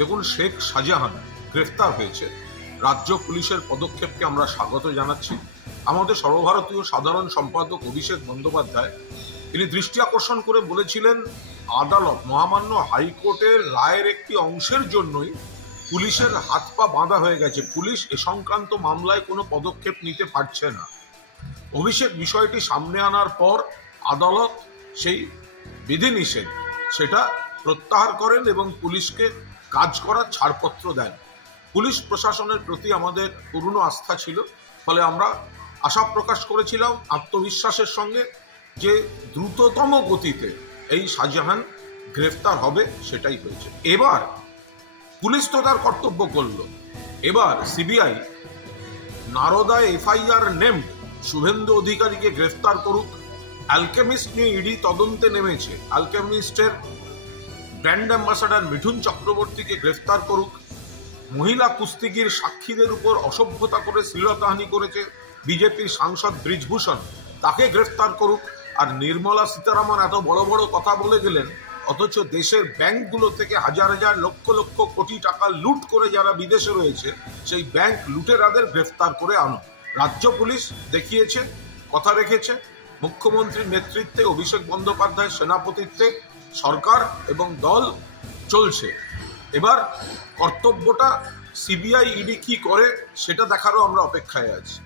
দেখুন, শেখ শাহজাহান গ্রেফতার হয়েছে। রাজ্য পুলিশের পদক্ষেপকে আমরা স্বাগত জানাচ্ছি। আমাদের সর্বভারতীয় সাধারণ সম্পাদক অভিষেক বন্দ্যোপাধ্যায় তিনি দৃষ্টি আকর্ষণ করে বলেছিলেন, আদালত, মহামান্য হাইকোর্টের রায়ের একটি অংশের জন্যই পুলিশের হাত পা বাঁধা হয়ে গেছে। পুলিশ এ সংক্রান্ত মামলায় কোনো পদক্ষেপ নিতে পারছে না। অভিষেক বিষয়টি সামনে আনার পর আদালত সেই বিধিনিষেধ সেটা প্রত্যাহার করেন এবং পুলিশকে কাজ করার ছাড়পত্র দেন। পুলিশ প্রশাসনের প্রতি আমাদের পূর্ণ আস্থা ছিল, ফলে আমরা আশা প্রকাশ করেছিলাম আত্মবিশ্বাসের সঙ্গে যে দ্রুততম গতিতে এই শাহজাহান গ্রেফতার হবে, সেটাই হয়েছে। এবার পুলিশ তো তার কর্তব্য করল। এবার সিবিআই নারদায় এফআইআর নেমড শুভেন্দু অধিকারীকে গ্রেফতার করুক। অ্যালকেমিস্ট নিয়ে ইডি তদন্তে নেমেছে, অ্যালকেমিস্টের ব্র্যান্ড অ্যাম্বাসাডার মিঠুন চক্রবর্তীকে গ্রেফতার করুক। মহিলা কুস্তিগির সাক্ষীদের উপর অসভ্যতা করে শ্লীলতাহানি করেছে বিজেপির সাংসদ ব্রিজভূষণ, তাকে গ্রেফতার করুক। আর নির্মলা সীতারামন এত বড় বড় কথা বলে গেলেন, অথচ দেশের ব্যাংকগুলো থেকে হাজার হাজার লক্ষ লক্ষ কোটি টাকা লুট করে যারা বিদেশে রয়েছে, সেই ব্যাংক লুটেরাদের গ্রেফতার করে আনো। রাজ্য পুলিশ দেখিয়েছে, কথা রেখেছে। মুখ্যমন্ত্রীর নেতৃত্বে, অভিষেক বন্দ্যোপাধ্যায়ের সেনাপতিত্বে সরকার এবং দল চলছে। এবার কর্তব্যটা সিবিআই ইডি কি করে সেটা দেখারও আমরা অপেক্ষায় আছি।